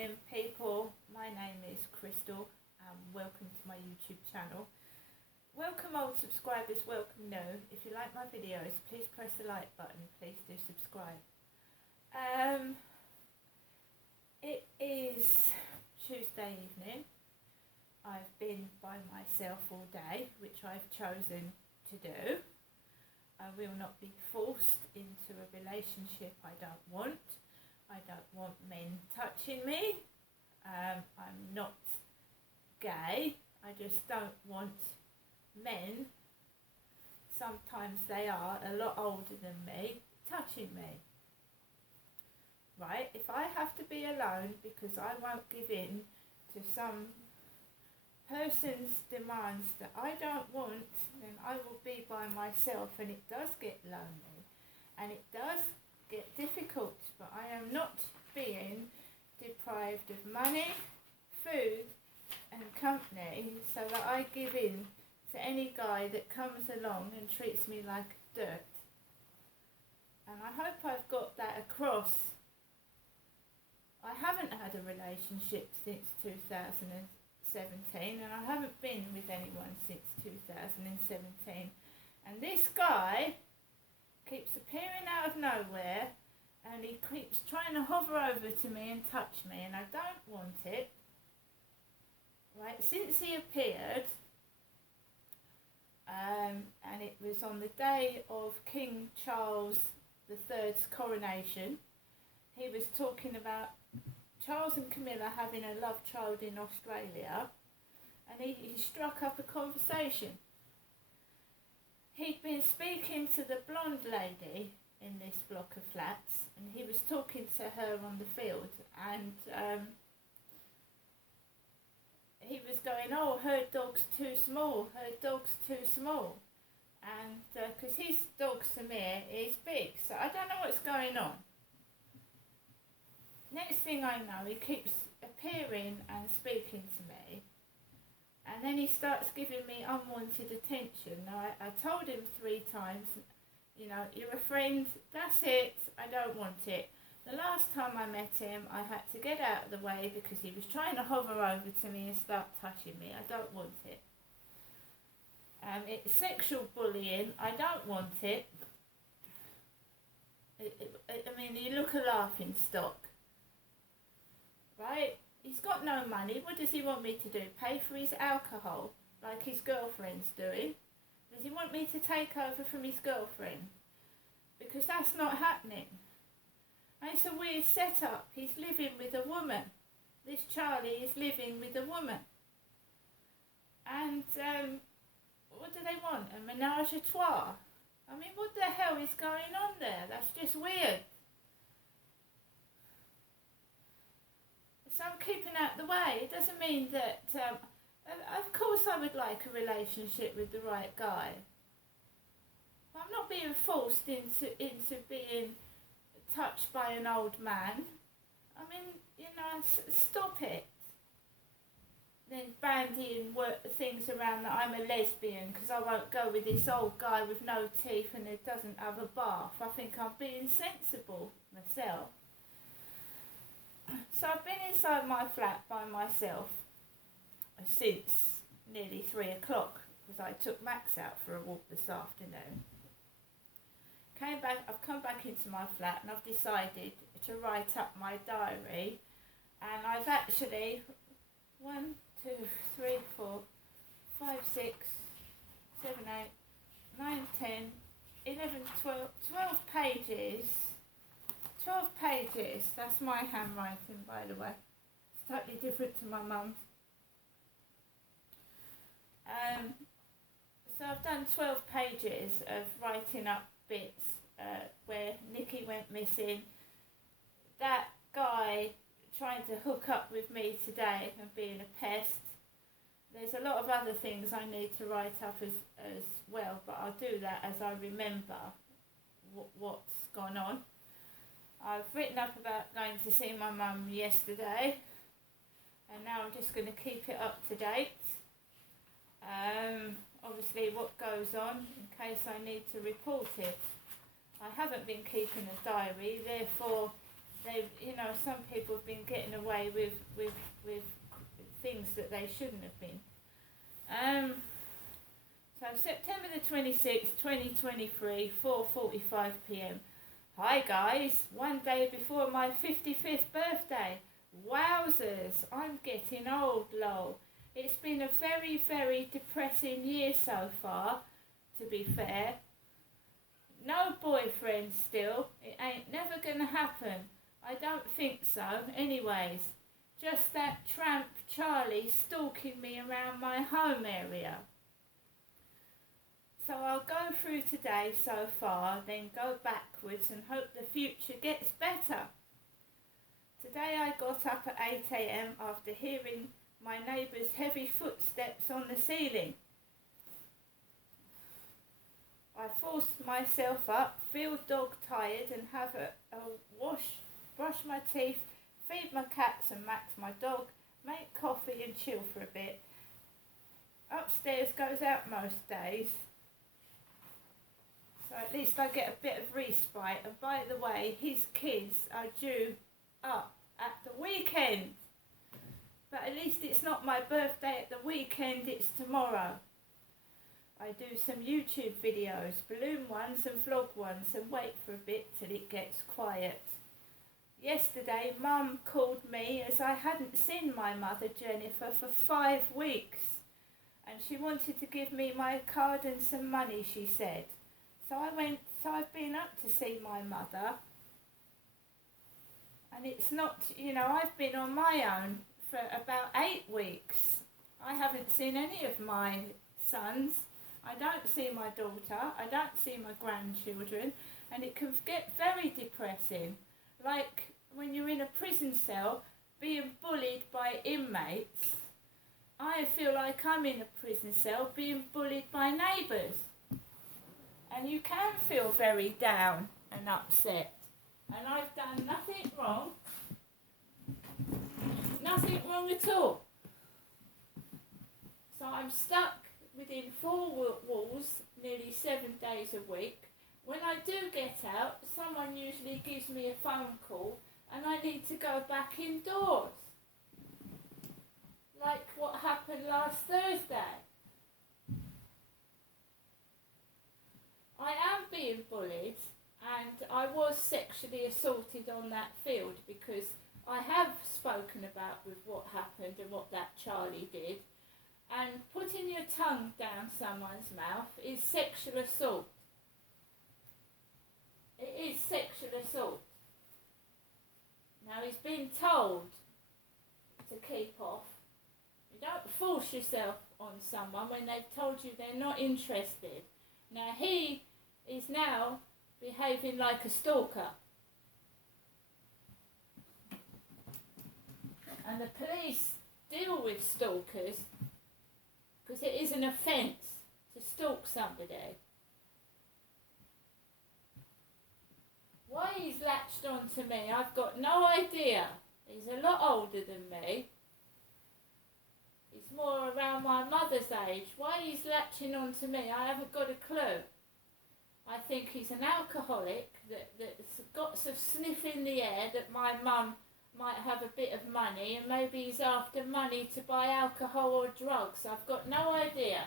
evening, people. My name is Crystal and welcome to my YouTube channel. Welcome old subscribers, welcome new. If you like my videos, please press the like button. Please do subscribe. It is Tuesday evening. I've been by myself all day, which I've chosen to do. I will not be forced into a relationship I don't want. I don't want men touching me. I'm not gay. I just don't want men, sometimes they are a lot older than me, touching me. Right? If I have to be alone because I won't give in to some person's demands that I don't want, then I will be by myself, and it does get lonely and it does get difficult, but I am not being deprived of money, food and company so that I give in to any guy that comes along and treats me like dirt. And I hope I've got that across. I haven't had a relationship since 2017, and I haven't been with anyone since 2017. And this guy keeps appearing out of nowhere, and he keeps trying to hover over to me and touch me, and I don't want it. Right, since he appeared, and it was on the day of King Charles III's coronation, he was talking about Charles and Camilla having a love child in Australia, and he struck up a conversation. He'd been speaking to the blonde lady in this block of flats, and he was talking to her on the field, and he was going, oh, her dog's too small, and because his dog Samir is big, so I don't know what's going on. Next thing I know, he keeps appearing and speaking to me, and then he starts giving me unwanted attention. Now, I told him 3 times, you know, you're a friend, that's it, I don't want it. The last time I met him, I had to get out of the way because he was trying to hover over to me and start touching me. I don't want it. It's sexual bullying. I don't want it. I mean, you look a laughing stock. Right? He's got no money. What does he want me to do? Pay for his alcohol like his girlfriend's doing? Does he want me to take over from his girlfriend? Because that's not happening. And it's a weird setup. He's living with a woman. This Charlie is living with a woman. And what do they want? A menage a trois? I mean, what the hell is going on there? That's just weird. So I'm keeping out the way. It doesn't mean that... of course I would like a relationship with the right guy. But I'm not being forced into being touched by an old man. I mean, you know, stop it. Then bandying things around that I'm a lesbian because I won't go with this old guy with no teeth and who doesn't have a bath. I think I'm being sensible myself. So I've been inside my flat by myself since nearly 3 o'clock because I took Max out for a walk this afternoon. I've come back into my flat and I've decided to write up my diary, and I've actually 1, 2, 3, 4, 5, 6, 7, 8, 9, 10, 11, 12 pages. 12 pages. That's my handwriting, by the way. It's totally different to my mum's. So I've done 12 pages of writing up bits where Nikki went missing, that guy trying to hook up with me today and being a pest. There's a lot of other things I need to write up as well, but I'll do that as I remember what's gone on. I've written up about going to see my mum yesterday, and now I'm just going to keep it up to date. Obviously what goes on in case I need to report it. I haven't been keeping a diary, therefore some people have been getting away with things that they shouldn't have been. So September the 26th, 2023, 4:45 p.m. Hi guys, one day before my 55th birthday. Wowzers, I'm getting old, lol. It's been a very, very depressing year so far, to be fair. No boyfriend still, it ain't never gonna happen. I don't think so, anyways. Just that tramp Charlie stalking me around my home area. So I'll go through today so far, then go backwards and hope the future gets better. Today I got up at 8 a.m. after hearing my neighbour's heavy footsteps on the ceiling. I forced myself up, feel dog tired and have a wash, brush my teeth, feed my cats and Max my dog, make coffee and chill for a bit. Upstairs goes out most days. So at least I get a bit of respite. And by the way, his kids are due up at the weekend. But at least it's not my birthday at the weekend, it's tomorrow. I do some YouTube videos, balloon ones and vlog ones, and wait for a bit till it gets quiet. Yesterday, Mum called me as I hadn't seen my mother Jennifer for 5 weeks. And she wanted to give me my card and some money, she said. So I've been up to see my mother. And it's not, I've been on my own for about 8 weeks. I haven't seen any of my sons. I don't see my daughter. I don't see my grandchildren. And it can get very depressing. Like when you're in a prison cell being bullied by inmates. I feel like I'm in a prison cell being bullied by neighbours. And you can feel very down and upset. And I've done nothing wrong. Nothing wrong at all. So I'm stuck within 4 walls nearly 7 days a week. When I do get out, someone usually gives me a phone call and I need to go back indoors. Like what happened last Thursday. I am being bullied and I was sexually assaulted on that field because I have spoken about with what happened and what that Charlie did. And putting your tongue down someone's mouth is sexual assault. It is sexual assault. Now he's been told to keep off. You don't force yourself on someone when they've told you they're not interested. Now he is now behaving like a stalker. And the police deal with stalkers because it is an offence to stalk somebody. Why he's latched on to me, I've got no idea. He's a lot older than me. He's more around my mother's age. Why he's latching on to me, I haven't got a clue. I think he's an alcoholic that's got some sniff in the air that my mum might have a bit of money and maybe he's after money to buy alcohol or drugs. I've got no idea.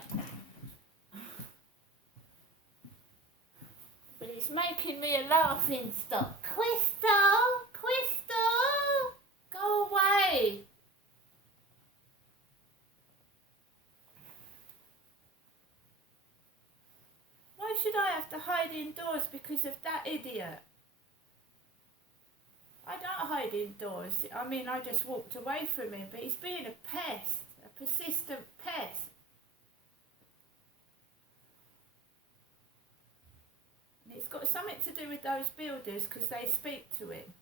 But it's making me a laughing stock. Crystal! Crystal! Go away! Why should I have to hide indoors because of that idiot? I don't hide indoors. I mean, I just walked away from him, but he's being a pest, a persistent pest. And it's got something to do with those builders because they speak to him.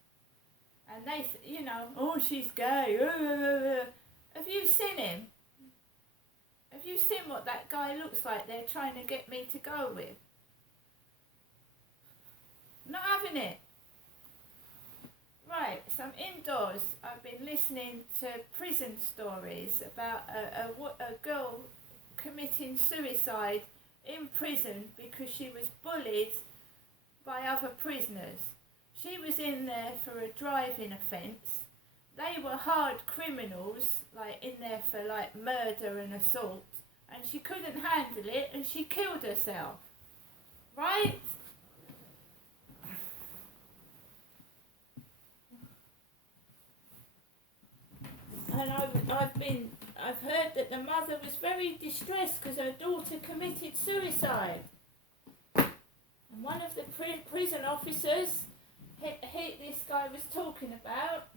And they, oh, she's gay. Have you seen him? Have you seen what that guy looks like they're trying to get me to go with? Not having it. Right, so I'm indoors. I've been listening to prison stories about a girl committing suicide in prison because she was bullied by other prisoners. She was in there for a driving offence. They were hard criminals, like in there for like murder and assault, and she couldn't handle it and she killed herself. Right? And I've heard that the mother was very distressed because her daughter committed suicide. And one of the prison officers, this guy was talking about,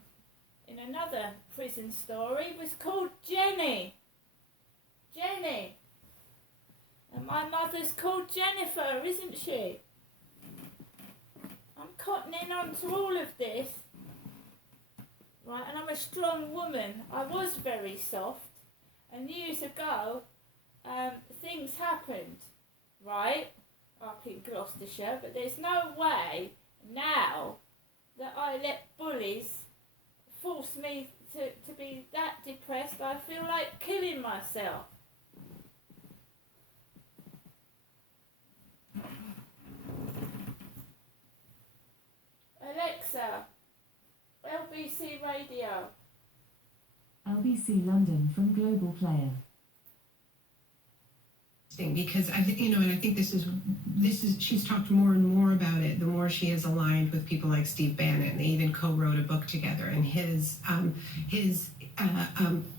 in another prison story, was called Jenny. Jenny. And my mother's called Jennifer, isn't she? I'm cottoning on to all of this. Right, and I'm a strong woman. I was very soft, and years ago, things happened, right, up in Gloucestershire, but there's no way now that I let bullies force me to be that depressed. I feel like killing myself. Alexa, LBC Radio. LBC London from Global Player. Because I think, and I think this is she's talked more and more about it the more she is aligned with people like Steve Bannon. They even co-wrote a book together, and his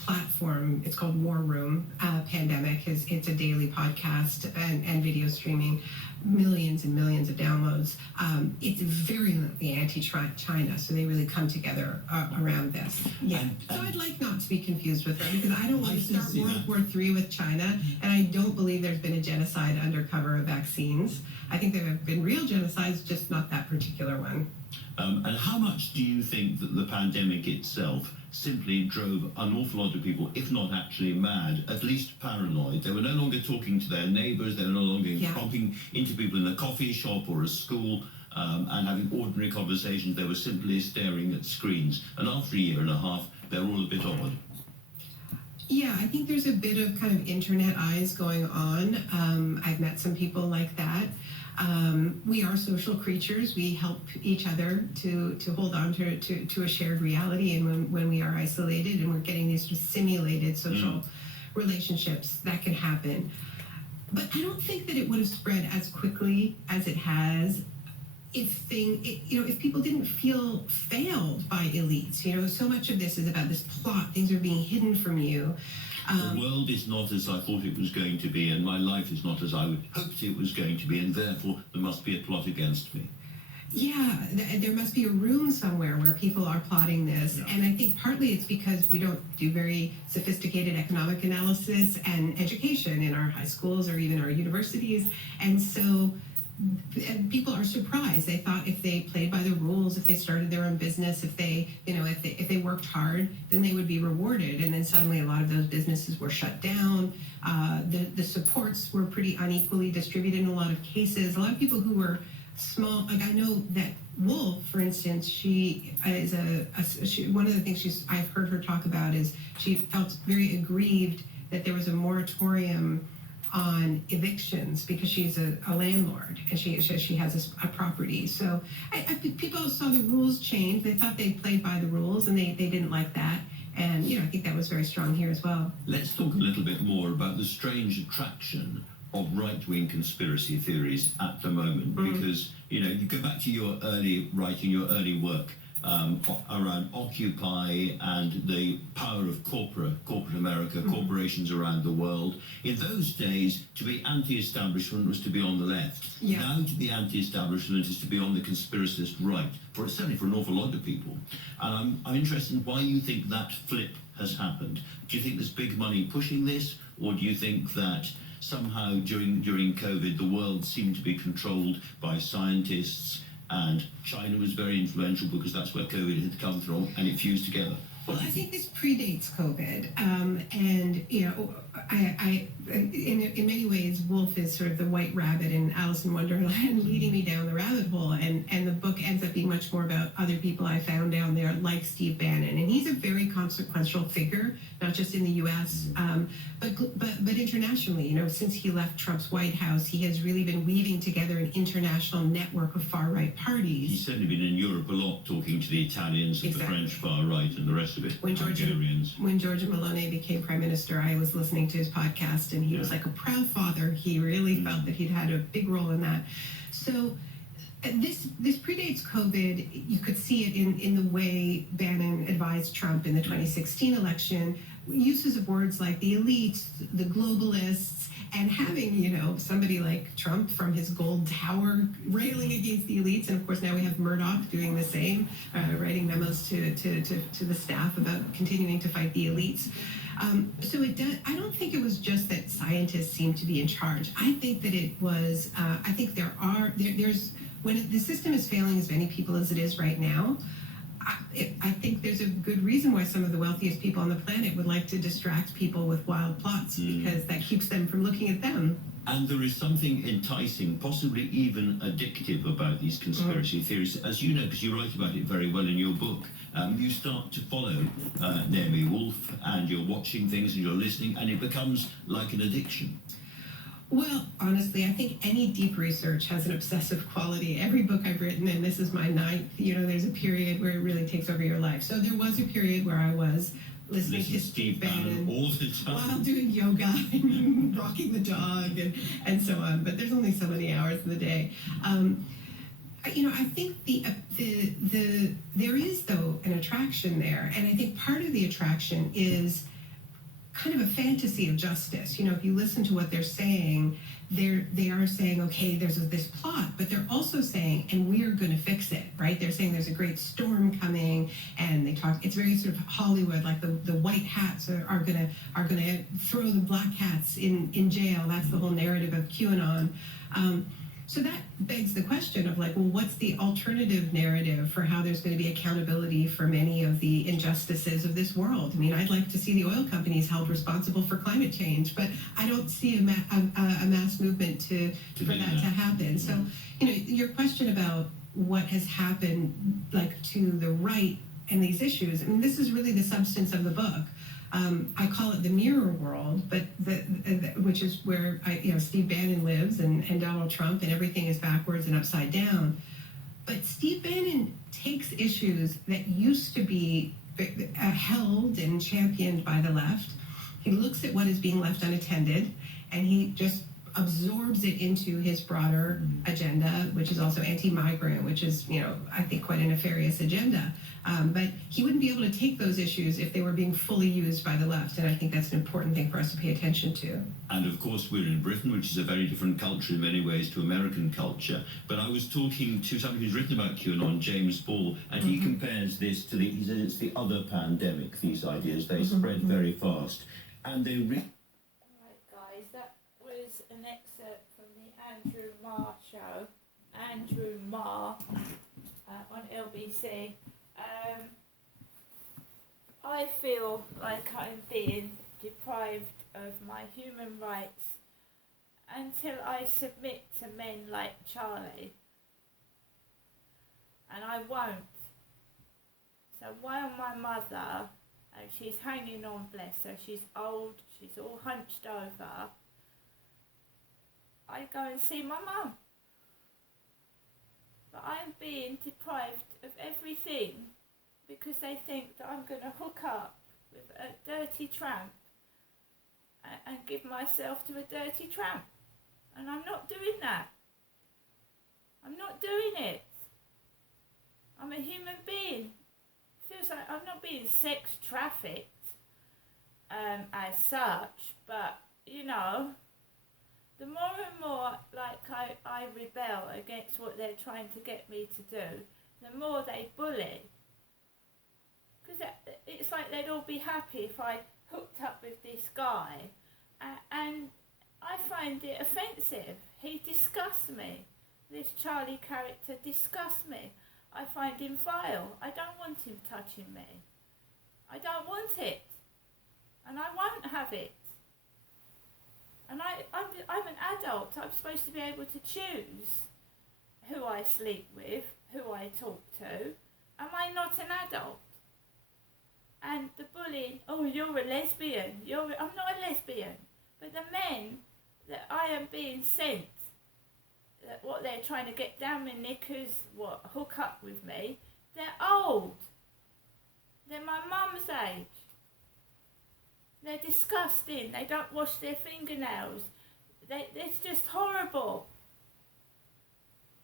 platform, it's called War Room Pandemic. It's a daily podcast and video streaming, millions and millions of downloads. It's virulently anti-China, so they really come together around this. Yeah. So I'd like not to be confused with her, because I don't want to start World War III with China, and I don't believe there's been a genocide under cover of vaccines. I think there have been real genocides, just not that particular one. And how much do you think that the pandemic itself simply drove an awful lot of people, if not actually mad, at least paranoid? They were no longer talking to their neighbours, they were no longer bumping into people in a coffee shop or a school and having ordinary conversations. They were simply staring at screens. And after a year and a half, they're all a bit odd. Yeah, I think there's a bit of kind of internet eyes going on. I've met some people like that. We are social creatures. We help each other to hold on to a shared reality, and when we are isolated and we're getting these sort of simulated social relationships, that can happen. But I don't think that it would have spread as quickly as it has if people didn't feel failed by elites. So much of this is about this plot. Things are being hidden from you. The world is not as I thought it was going to be, and my life is not as I would hoped it was going to be, and therefore there must be a plot against me. Yeah, there must be a room somewhere where people are plotting this. Yeah. And I think partly it's because we don't do very sophisticated economic analysis and education in our high schools or even our universities. And so people are surprised. They thought if they played by the rules, if they started their own business, if they worked hard, then they would be rewarded. And then suddenly a lot of those businesses were shut down. The supports were pretty unequally distributed in a lot of cases. A lot of people who were small, like I know that Wolf, for instance, she is one of the things I've heard her talk about is she felt very aggrieved that there was a moratorium on evictions because she's a landlord and she has a property. So people saw the rules change. They thought they played by the rules, and they didn't like that. And I think that was very strong here as well. Let's talk a little bit more about the strange attraction of right-wing conspiracy theories at the moment, because you go back to your early writing, your early work around Occupy and the power of corporate America, corporations around the world. In those days, to be anti-establishment was to be on the left. Yeah. Now to be anti-establishment is to be on the conspiracist right, certainly for an awful lot of people. And I'm interested in why you think that flip has happened. Do you think there's big money pushing this, or do you think that somehow during COVID the world seemed to be controlled by scientists, and China was very influential because that's where COVID had come from, and it fused together? Well, I think this predates COVID, and in many ways, Wolf is sort of the white rabbit in Alice in Wonderland, leading me down the rabbit hole. And the book ends up being much more about other people I found down there, like Steve Bannon. And he's a very consequential figure, not just in the U.S., but internationally. You know, since he left Trump's White House, he has really been weaving together an international network of far-right parties. He's certainly been in Europe a lot, talking to the Italians and the French far right and the rest of it. When Giorgia Meloni became prime minister, I was listening to his podcast, and he was like a proud father. He really felt that he'd had a big role in that. So this predates COVID. You could see it in the way Bannon advised Trump in the 2016 election. Uses of words like the elites, the globalists, and having, you know, somebody like Trump from his gold tower railing against the elites. And of course, now we have Murdoch doing the same, writing memos to the staff about continuing to fight the elites. So it does. I don't think it was just that scientists seemed to be in charge. I think that it was. I think there's when the system is failing as many people as it is right now. I think there's a good reason why some of the wealthiest people on the planet would like to distract people with wild plots, because that keeps them from looking at them. And there is something enticing, possibly even addictive, about these conspiracy theories. As you know, because you write about it very well in your book, you start to follow Naomi Wolf, and you're watching things and you're listening, and it becomes like an addiction. Well, honestly, I think any deep research has an obsessive quality. Every book I've written, and this is my 9th, you know, there's a period where it really takes over your life. So there was a period where I was listening to Steve Bannon all the time while doing yoga and rocking the dog and so on. But there's only so many hours in the day. You know, I think there is, though, an attraction there. And I think part of the attraction is kind of a fantasy of justice. You know, if you listen to what they're saying, they are saying, okay, there's this plot, but they're also saying, and we're going to fix it, right? They're saying there's a great storm coming, and they talk. It's very sort of Hollywood, like the white hats are going to throw the black hats in jail. That's the whole narrative of QAnon. So that begs the question of, like, well, what's the alternative narrative for how there's going to be accountability for many of the injustices of this world? I mean, I'd like to see the oil companies held responsible for climate change, but I don't see a mass movement for that to happen. So, you know, your question about what has happened, like, to the right and these issues, I mean, this is really the substance of the book. I call it the mirror world, but which is where Steve Bannon lives, and Donald Trump, and everything is backwards and upside down. But Steve Bannon takes issues that used to be held and championed by the left. He looks at what is being left unattended, and he just absorbs it into his broader agenda, which is also anti-migrant, which is, you know, I think quite a nefarious agenda. But he wouldn't be able to take those issues if they were being fully used by the left, and I think that's an important thing for us to pay attention to. And of course, we're in Britain, which is a very different culture in many ways to American culture. But I was talking to somebody who's written about QAnon, James Ball, and he compares this to he says it's the other pandemic, these ideas. They spread very fast. And they an excerpt from the Andrew Marr show, Andrew Marr, on LBC. I feel like I'm being deprived of my human rights until I submit to men like Charlie, and I won't. So while my mother, she's hanging on, bless her, she's old, she's all hunched over, I go and see my mum. But I'm being deprived of everything because they think that I'm going to hook up with a dirty tramp and give myself to a dirty tramp. And I'm not doing that. I'm not doing it. I'm a human being. Feels like I'm not being sex trafficked as such, but, you know, the more and more, like, I rebel against what they're trying to get me to do, the more they bully. Because it's like they'd all be happy if I hooked up with this guy, and I find it offensive. He disgusts me. This Charlie character disgusts me. I find him vile. I don't want him touching me. I don't want it. And I won't have it. And I'm an adult. I'm supposed to be able to choose who I sleep with, who I talk to. Am I not an adult? And the bullying, oh, you're a lesbian. I'm not a lesbian. But the men that I am being sent, that what they're trying to get down my knickers, hook up with me, they're old. They're my mum's age. They're disgusting. They don't wash their fingernails. It's just horrible.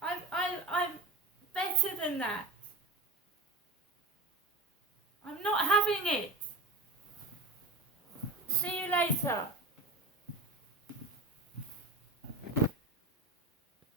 I'm better than that. I'm not having it. See you later.